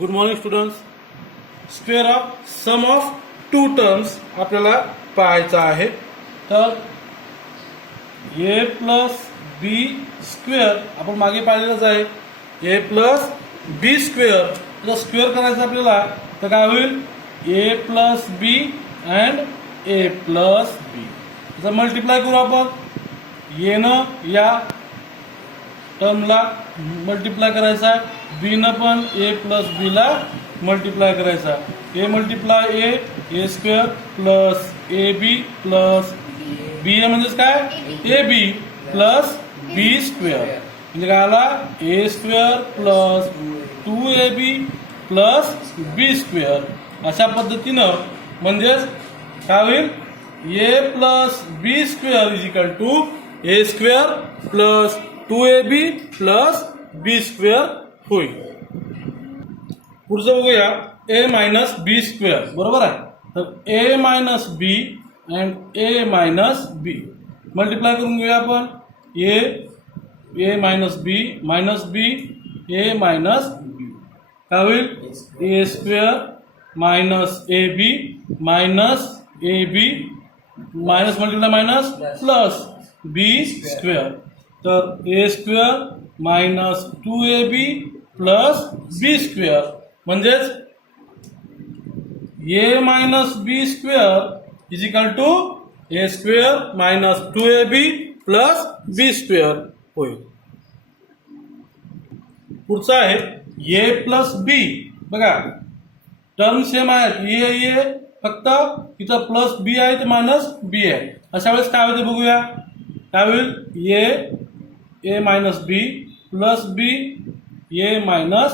Good morning students. Square of sum of two terms आपल्याला पाहायचा आहे. तर ए प्लस बी स्क्वेअर आपण मागे पाहिलेलंच आहे. ए प्लस बी स्क्वेअर जर स्क्वेअर करायचं आपल्याला तर काय होईल, A plus B and A plus B. जर मल्टिप्लाय करू आपण, एनं या टर्मला मल्टिप्लाय करायचा, बीनं पण ए प्लस बीला मल्टिप्लाय करायचा. A multiply A square plus A B plus B A म्हणजेच काय, ए बी प्लस बी स्क्वेअर म्हणजे काय आला, A square plus 2ab plus B square. अशा पद्धतीनं म्हणजेच काय होईल, A plus B square is equal to A square plus 2ab plus B square होईल. पुढचं बघूया, ए मायनस बी स्क्वेअर बरोबर आहे. तर A minus B and A minus B multiply करून घेऊया आपण. A minus B A minus B काय होईल, A square minus A B minus multiply minus plus B square. तर A square minus 2ab plus B square म्हणजेच A minus B square is equal to A square minus 2ab plus B square होईल. पुढचं आहे A plus बी. बघा term same आहेत, ए फक्त इथं plus बी आहे तर मायनस बी आहे. अशा वेळेस काय होते बघूया. काय होईल, A minus B plus B A minus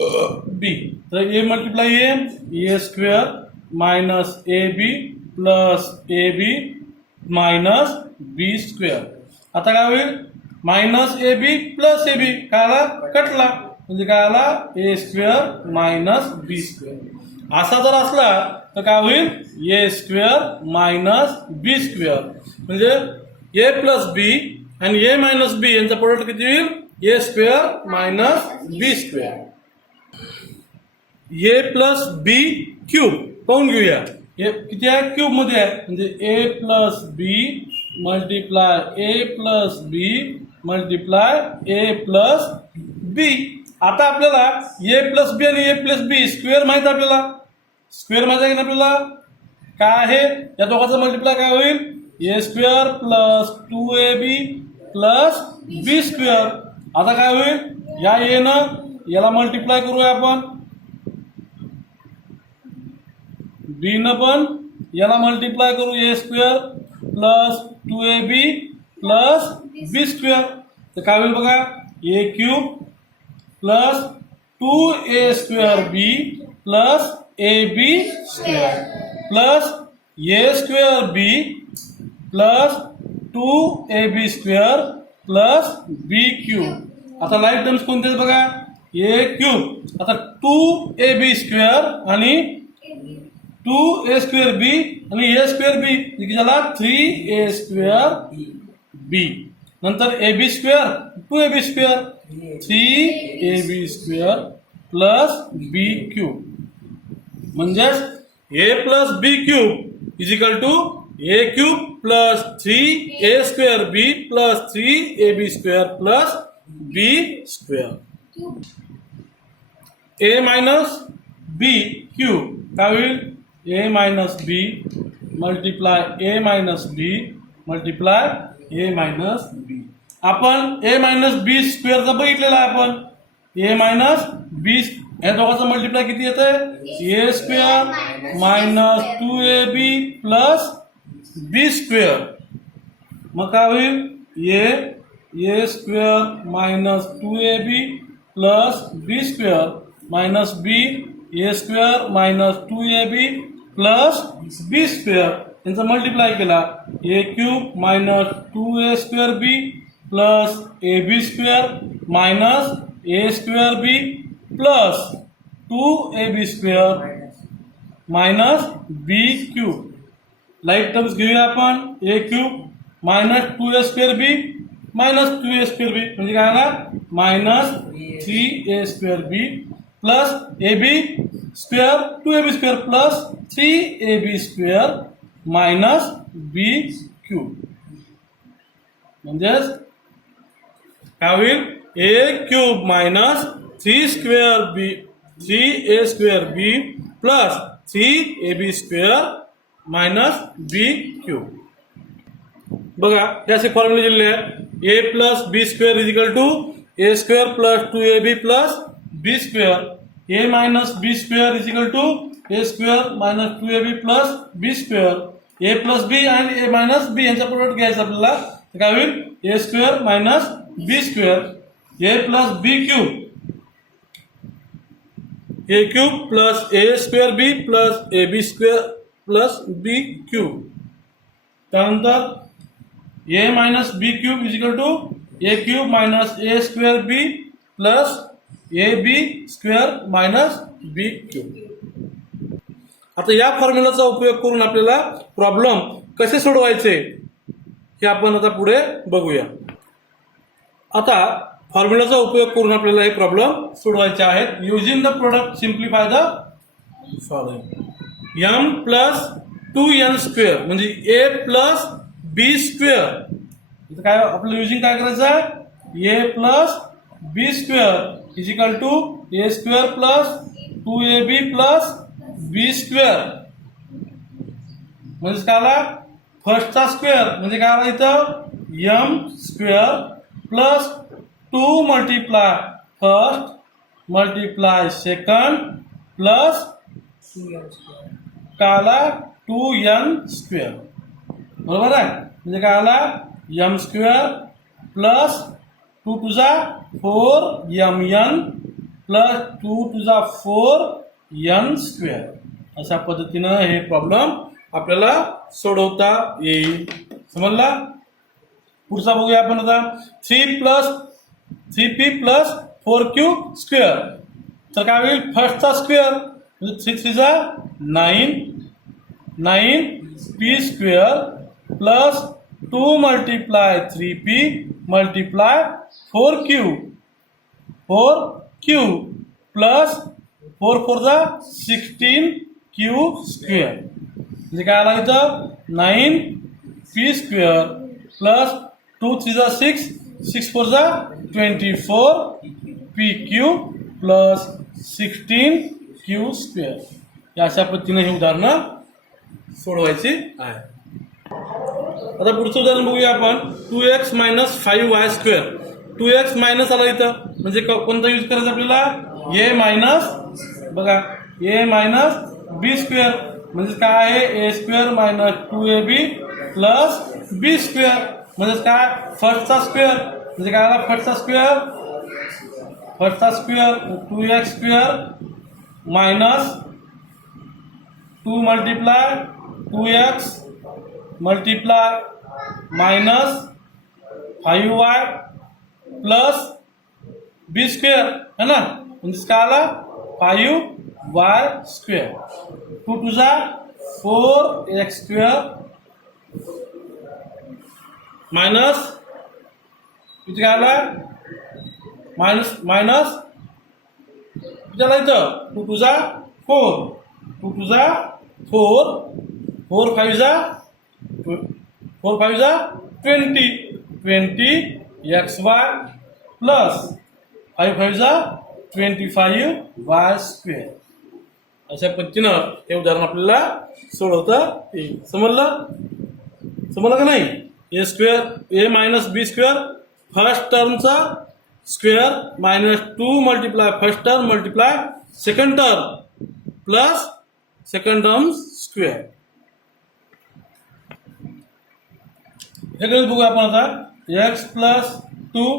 B. तर A multiply A square minus A B plus A B minus B square. आता काय होईल, minus A B plus A बी काय आला, कटला म्हणजे काय आला, A square minus B square. असा जर असला तर काय होईल, A square minus B square म्हणजे ए प्लस बी आणि ए मायनस बी यांचा प्रोडक्ट किती होईल, A square minus B square. A plus B cube पाहून घेऊया. ए किती आहे, क्यूब मध्ये आहे म्हणजे ए प्लस बी मल्टिप्लाय ए प्लस बी मल्टिप्लाय ए प्लस बी. आता आपल्याला ए प्लस बी आणि ए प्लस बी स्क्वेअर माहित आहे, आपल्याला स्क्वेअर माहित आहे की आपल्याला काय आहे, या दोघांचं मल्टिप्लाय काय होईल, A square plus 2ab plus B square. आता काय होईल, या एनं याला मल्टिप्लाय करूया आपण, बीनं पण याला मल्टिप्लाय करू, A square plus 2ab plus B square. तर काय होईल बघा, A cube plus 2a square B plus A B square plus A square B plus 2ab square plus B cube. आता लाईक टर्म्स कोणते बघा, ए क्यूब आता 2ab square आणि 2a square बी आणि ए स्क्वेअर बी झाला 3a स्क्वेअर बी. नंतर A B square 2ab square 3ab square plus B cube म्हणजेच A plus B cube is equal to A cube plus 3a square B plus 3ab square plus B square. A minus B cube काय होईल, A minus B multiply A minus B multiply A minus B. आपण A minus बी स्क्वेअरचा बघितलेला आहे आपण. A minus बी या दोघांचं multiply किती येते, A square minus 2ab plus B square. मग काय होईल, A square minus 2ab plus B square minus B A square minus 2ab plus B square. यांचा मल्टिप्लाय केला, A cube minus 2a square B plus A B square minus A square B plus 2ab square minus B cube. Like terms घेऊया आपण, A cube minus 2a square B minus 2a square B म्हणजे काय आला, minus 3a square B plus AB square 2AB square plus 3AB square minus B cube. म्हणजेच काय होईल A cube minus 3A square B plus 3AB square minus B cube. बघा हे असे फॉर्म्युले दिलेले आहेत. A plus B square is equal to A square plus 2AB plus B square. A minus B square is equal to A square minus 2AB plus B square. A plus B आणि A minus B यांचा product घ्यायचा आपल्याला. तर काय होईल A square minus B square. A plus B cube A cube plus A square B plus AB square plus B cube. त्यानंतर A minus B cube is equal to A cube minus A square B plus AB square minus B cube. आता या फॉर्म्युलाचा उपयोग करून आपल्याला problem कसे सोडवायचे हे आपण आता पुढे बघूया. आता फॉर्म्युलाचा उपयोग करून आपल्याला हे प्रॉब्लेम सोडवायचे आहेत. Using the product simplify the following. m plus 2n square म्हणजे A प्लस B स्क्वेअर. इथं काय आपल्याला युजिंग काय करायचं आहे A plus B square is equal to A square plus 2AB plus B square. म्हणजे काय आला फर्स्टचा स्क्वेअर म्हणजे काय आला इथं m square plus 2 multiply first multiply second plus काय आला 2n स्क्वेअर. बरोबर आहे. म्हणजे काय आला m स्क्वेअर प्लस 2 टू जा 4mn प्लस 2 टू जा 4n स्क्वेअर. अशा पद्धतीनं हे प्रॉब्लेम आपल्याला सोडवता येईल. समजला. पुढचा बघूया आपण आता 3p प्लस 4q स्क्वेअर. तर काय होईल फर्स्टचा स्क्वेअर म्हणजे 3 जा 9p square plus 2 multiply 3p multiply 4q plus 4 4 जा 16q स्क्वेअर. म्हणजे काय आला इथं 9p स्क्वेअर प्लस 2 3 जा 6 4 जा 24p cube plus 16q square. या अशा पद्धतीने ही उदाहरणं सोडवायची आहे. आता पुढचं उदाहरण बघूया आपण 2x minus 5y square. 2x minus आला इथं म्हणजे कोणता यूज करायचा आपल्याला A मायनस बघा A मायनस B स्क्वेअर म्हणजे काय आहे A square minus 2AB plus B square. म्हणजे काय फर्स्टचा स्क्वेअर म्हणजे काय आला फर्स्टचा square 2x square minus 2 multiply 2x multiply minus 5y plus B square है ना. म्हणजे काय आला 5y स्क्वेअर. 2 टू जा 4x स्क्वेअर मायनस किती काय आला मायनस किती इथं 2 टू जा 4 2 टू जा 4 4 5 जा 20xy प्लस 5 5 जा 25y स्क्वेअर. अशा पद्धतीनं हे उदाहरण आपल्याला सोडवता येईल. समजलं का नाही. A square A minus B square first टर्मचा square minus 2 multiply first term multiply second term plus second term square. हे गणित बघूया आपण आता x प्लस 2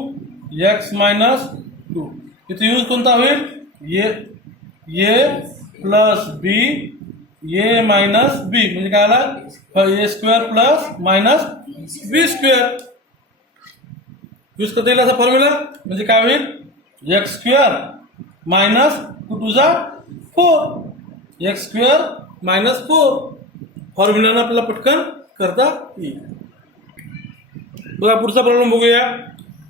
x मायनस 2. इथे यूज कोणता होईल A plus B A minus B म्हणजे काय आला A square plus minus B square. Use करता येईल असा फॉर्म्युला म्हणजे काय होईल x स्क्वेअर मायनस 2 टू जा 4 x स्क्वेअर मायनस 4. फॉर्म्युलानं आपल्याला पटकन करता येईल. बघा पुढचा प्रॉब्लेम बघूया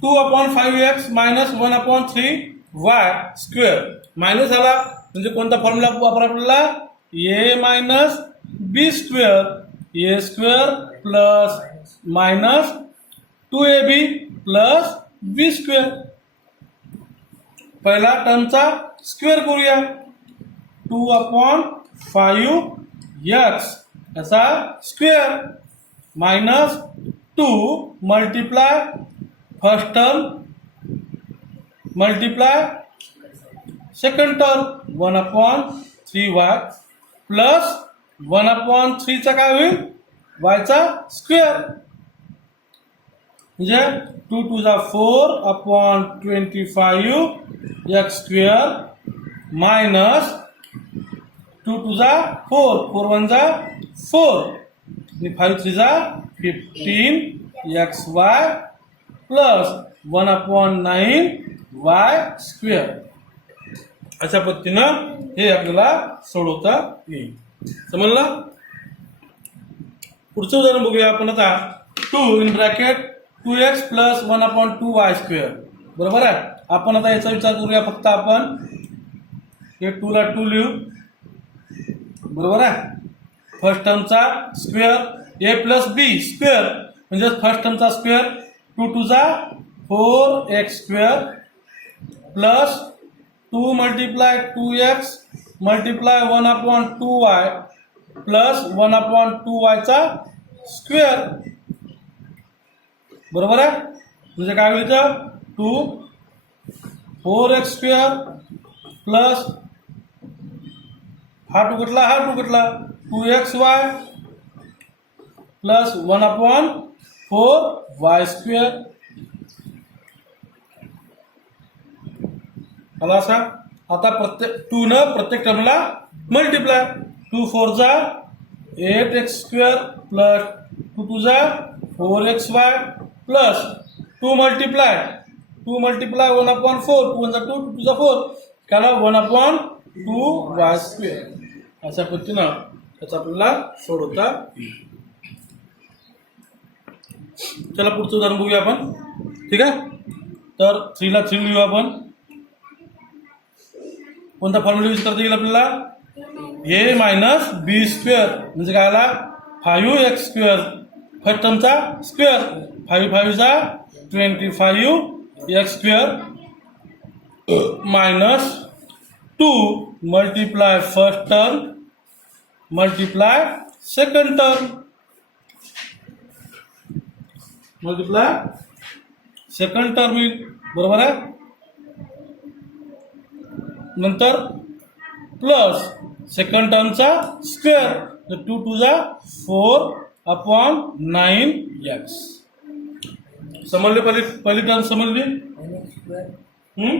2/5x minus 1/3y square. Minus आला म्हणजे कोणता फॉर्म्युला वापरा आपल्याला, A minus B square, A square plus minus 2ab plus B square. पहिला टर्मचा स्क्वेअर करूया, 2/5x याचा square minus 2 multiply first term multiply second term 1/3y plus 1/3 चा काय होईल, y चा स्क्वेअर म्हणजे 2 to the 4/25 x square minus 2 to the 4, 4 1 जा 4 आणि 5 3 जा 15 xy प्लस 1/9y स्क्वेअर. अशा पद्धतीनं हे आपल्याला सोडवता येईल. समजलं. पुढचं उदाहरण बघूया आपण आता. 2 in bracket 2x plus 1/2y square. बरोबर आहे. आपण आता याचा विचार करूया. फक्त आपण हे 2 ला 2 लिहू. बरोबर आहे. फर्स्ट टर्मचा square a plus B square म्हणजे फर्स्ट टर्मचा square 2 to the 4x square plus 2 multiply 2x multiply 1/2y प्लस 1/2y चा स्क्वेअर. बरोबर आहे. म्हणजे काय होईल तर 2 4x स्क्वेअर प्लस हा 2 कटला 2xy प्लस 1/4y स्क्वेअर. आला असा. आता प्रत्येक 2 न प्रत्येक टर्मला मल्टिप्लाय. 2 4 जा 8x स्क्वेअर प्लस 2 2 जा 4xy प्लस 2 मल्टिप्लाय 1/4 2 1 जा 2 2 जा 4 त्याला 1/2y स्क्वेअर. अशा पद्धतीनं त्याचा आपल्याला सोडवता येईल. चला पुढचं उदाहरण बघूया आपण. ठीक आहे. तर 3 ला 3 लिहू आपण. कोणता फॉर्म्युला यूज करता येईल आपल्याला, ए मायनस बी स्क्वेअर म्हणजे काय आला 5x स्क्वेअर फर्स्ट टर्मचा स्क्वेअर 5 5 जा 25x square minus 2 multiply first term multiply second term multiply second term. बरोबर आहे. नंतर प्लस सेकंड टर्मचा स्क्वेअर 2 2 जा 4/9x. समजले. पहिली टर्म समजली. 3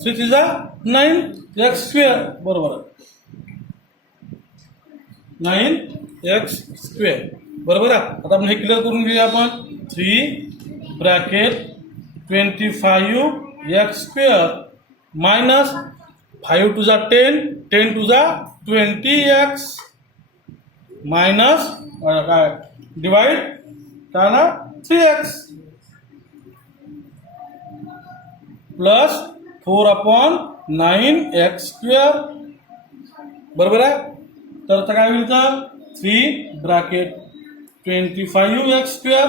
3 जा 9x स्क्वेअर. बरोबर आहे. 9x square. बरोबर आहे. आता आपण हे क्लिअर करून घेऊया आपण. 3 ब्रॅकेट 25x स्क्वेअर मायनस 5 2 जा 10 10 2 जा 20x मायनस काय डिवाइड काय ना 3x प्लस 4/9x स्क्वेअर. बरोबर आहे. तर आता काय होईल तर 3 ब्रॅकेट 25x स्क्वेअर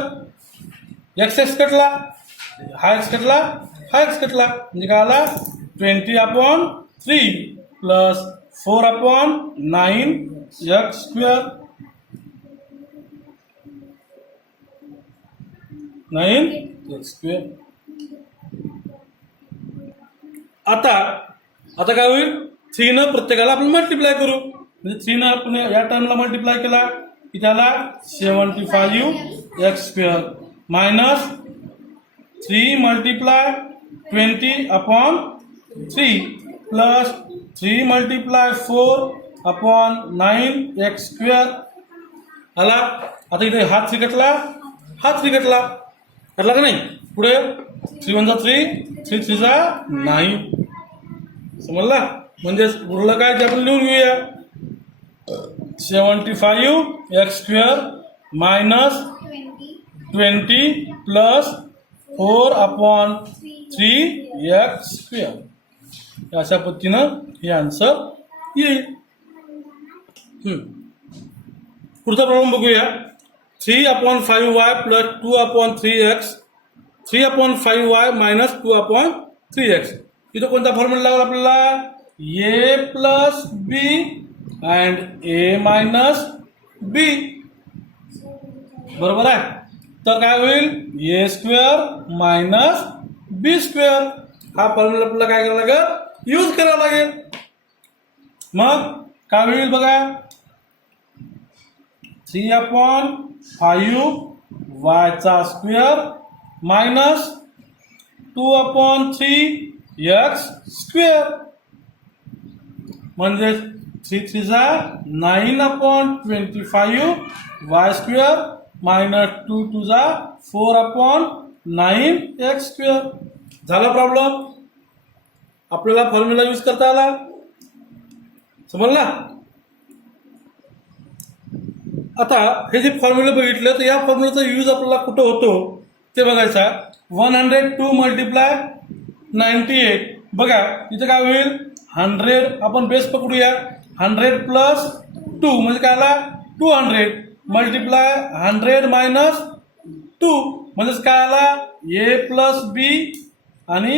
x कटला हा x कटला म्हणजे काय आला 20/3 plus 4/9x square 9x square. आता काय होईल 3 न प्रत्येकाला आपण मल्टिप्लाय करू. म्हणजे 3 न आपण या टर्मला मल्टिप्लाय केला की त्याला 75x square minus 3 multiply 20/3 plus 3 multiply 4/9x square आला. आता इथे हा 3 कटला का नाही. पुढे 3 1 जा 3 3 3 जा 9. समजला. म्हणजे उरलं काय ते आपण लिहून घेऊया. 75x square minus 20 plus 4/3x square. अशा पद्धतीनं हे आन्सर येईल. पुढचा प्रॉब्लेम बघूया. 3/5y plus 2/3x 3/5y minus 2/3x. इथं कोणता फॉर्म्युला लागला आपल्याला? a plus B and a minus B. बरोबर आहे. तर काय होईल? a square minus B square. हा फॉर्म्युला आपल्याला काय करावं लागेल? यूज करावा लागेल. मग काय होईल बघा? 3/5 y चा स्क्वेअर मायनस 2/3 x स्क्वेअर म्हणजे 3 3 जा 9/25 y स्क्वेअर मायनस 2 2 जा 4/9 x स्क्वेअर. झाला प्रॉब्लेम. आपल्याला फॉर्म्युला यूज करता आला. समजला? आता हे जे फॉर्म्युला बघितलं तर या फॉर्म्युलाचा यूज आपल्याला कुठं होतो ते बघायचा. 102 मल्टिप्लाय 98. बघा इथं काय होईल? 100 आपण बेस पकडूया. 100 प्लस 2 म्हणजे काय आला? 200 मल्टिप्लाय 100 मायनस 2 म्हणजेच काय आला? a प्लस बी आणि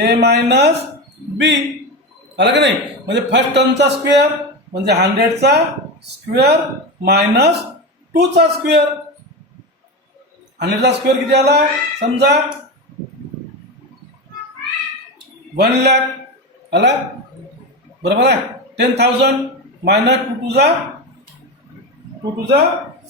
a मायनस बी. आला का नाही? म्हणजे फर्स्ट टर्मचा स्क्वेअर म्हणजे 100चा स्क्वेअर मायनस 2चा स्क्वेअर. 100चा स्क्वेअर किती आला? समजा 1 लाख आला. बरोबर आहे. 10,000 मायनस 2 2 जा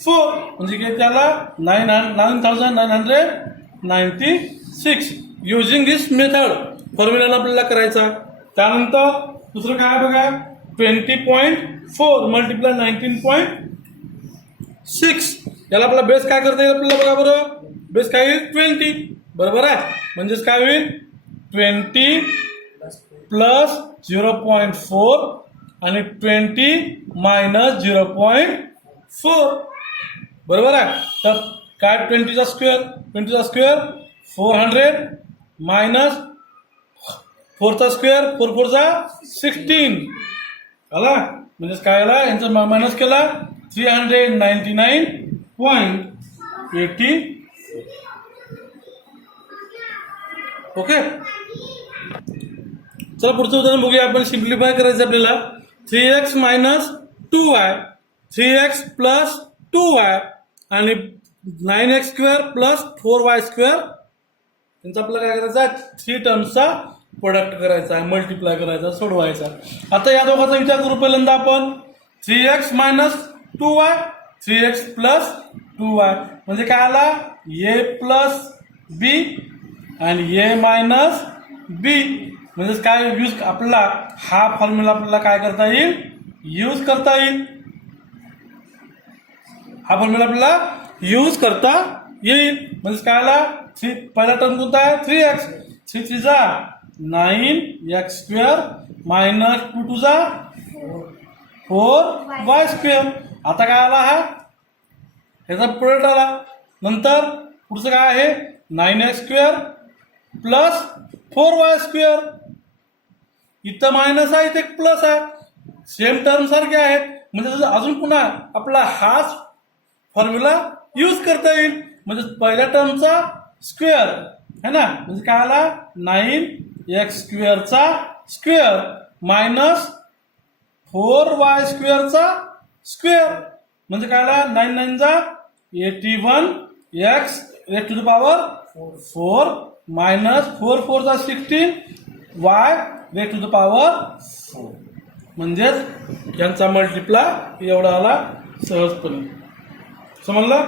4 म्हणजे किती आला? 9,996. युजिंग दिस मेथड फॉर्म्युला आपल्याला करायचा. त्यानंतर दुसरं काय बघा? 20.4 मल्टिप्लाय 19.6. याला आपला बेस काय करता येईल आपल्याला? बघा बरं. बेस काय होईल? 20. बरोबर आहे. म्हणजेच काय होईल? 20 प्लस 0.4 आणि 20 मायनस 0.4. बरोबर आहे. तर काय 20चा स्क्वेअर? 20चा स्क्वेअर 400 मायनस 4चा स्क्वेअर 4 4 जा 16 आला. म्हणजेच काय आला? यांचं मायनस केला 399.80. ओके. चला पुढचं उदाहरण बघूया. आपण सिम्प्लिफाय करायचं आपल्याला. 3x minus 2y 3x plus 2y आणि 9x square plus 4y square. त्यांचा आपल्याला काय करायचं आहे? 3 टर्म्सचा प्रोडक्ट करायचा आहे, मल्टिप्लाय करायचा, सोडवायचा. आता या दोघांचा विचार करू पहिल्यांदा आपण. 3x minus 2y 3x plus 2y म्हणजे काय आला? a प्लस बी आणि a मायनस बी. म्हणजेच काय यूज आपल्याला हा फॉर्म्युला आपल्याला काय करता येईल? यूज करता येईल. हा फॉर्म्युला आपल्याला यूज करता येईल. म्हणजेच काय आला? पहिला टर्म कोणता आहे? 3x 3 3 जा 9x स्क्वेअर मायनस 2 2 जा 4y स्क्वेअर. आता काय आला? हा ह्याचा प्रोडक्ट आला. नंतर पुढचं काय आहे? 9x square plus 4y square. इथं मायनस आहे, इथे प्लस आहे. सेम टर्म सारखे आहेत. म्हणजे अजून पुन्हा आपला हाच फॉर्म्युला यूज करता येईल. म्हणजे पहिल्या टर्मचा स्क्वेअर है ना. म्हणजे काय आला? 9x स्क्वेअरचा स्क्वेअर मायनस 4y स्क्वेअरचा स्क्वेअर म्हणजे काय आला? 9 9 जा 81 x raised to the power 4 minus 4 4 जा 16 y raised to the power 4. म्हणजेच यांचा मल्टिप्लाय एवढा आला सहजपणे. समजलं?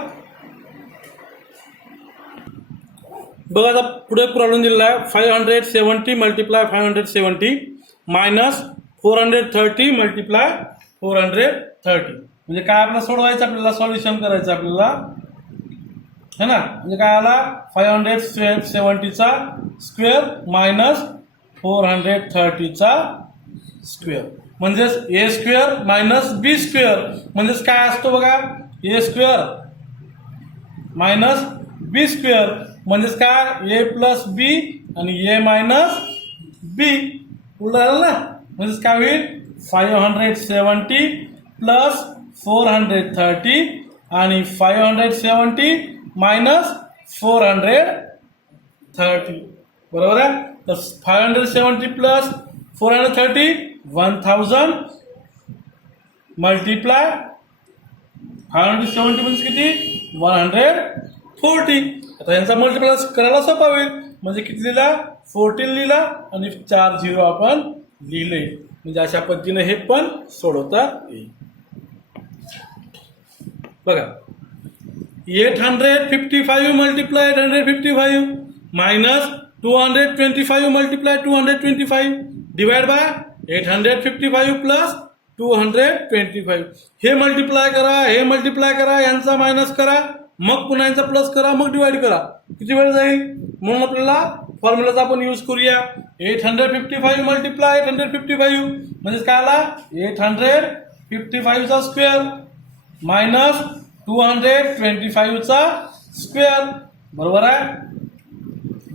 बघा आता पुढे प्रॉब्लेम दिलेला आहे. 570 मल्टिप्लाय 570 मायनस 430 मल्टिप्लाय 430 म्हणजे काय आपल्याला सोडवायचं? आपल्याला सॉल्युशन करायचं आपल्याला है ना. म्हणजे काय आला? 570चा स्क्वेअर मायनस 430चा स्क्वेअर म्हणजेच ए स्क्वेअर मायनस बी स्क्वेअर. म्हणजेच काय असतो बघा? ए स्क्वेअर मायनस बी स्क्वेअर म्हणजेच काय? ए प्लस बी आणि ए मायनस बी. उलट आलं ना, म्हणजेच काय होईल 570 प्लस 430 आणि 570 मायनस 430 बरोबर आहे. तर 570 प्लस 430 1000 मल्टिप्लाय 570 म्हणजे किती 140. आता यांचा मल्टिप्लाय करायला सोपा होईल. म्हणजे किती लिहिला 14 लिहिला आणि 4 0 आपण लिहिले. म्हणजे अशा पद्धतीने हे पण सोडवता येईल. बघा 855 multiply 855 minus 225 multiply 225 divide by 855 plus 225. हे मल्टिप्लाय करा, हे मल्टिप्लाय करा, यांचा मायनस करा, मग पुन्हा यांचा प्लस करा, मग डिवाइड करा. किती वेळ जाईल. म्हणून आपल्याला फॉर्म्युलाचा आपण यूज करूया. 855 मल्टिप्लाय 855 म्हणजे काय आला 855 चा स्क्वेअर मायनस 225 चा स्क्वेअर बरोबर आहे.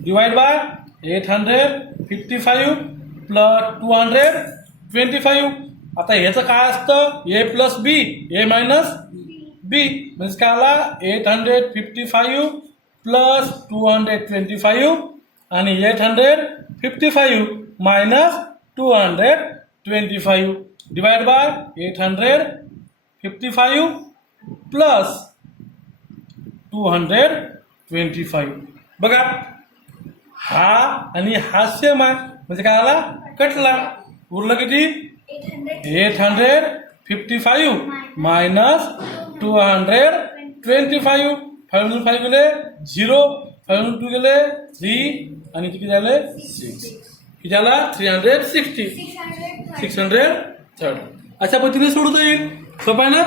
Divide by 855 plus 225. आता ह्याचं काय असतं ए प्लस बी ए मायनस बी म्हणजे काय आला 855 प्लस 225 आणि 855 मायनस 225 डिवाइड बाय 855 प्लस 225. बघा हा आणि हा सेम आहे म्हणजे काय आला कटला. उरलं किती 855 मायनस 225. 5 गेले 0 5 गेले 3 आणि किती झाले 6. किती झाला 360 630. अशा पद्धतीने सोडता येईल. सोपा आहे ना.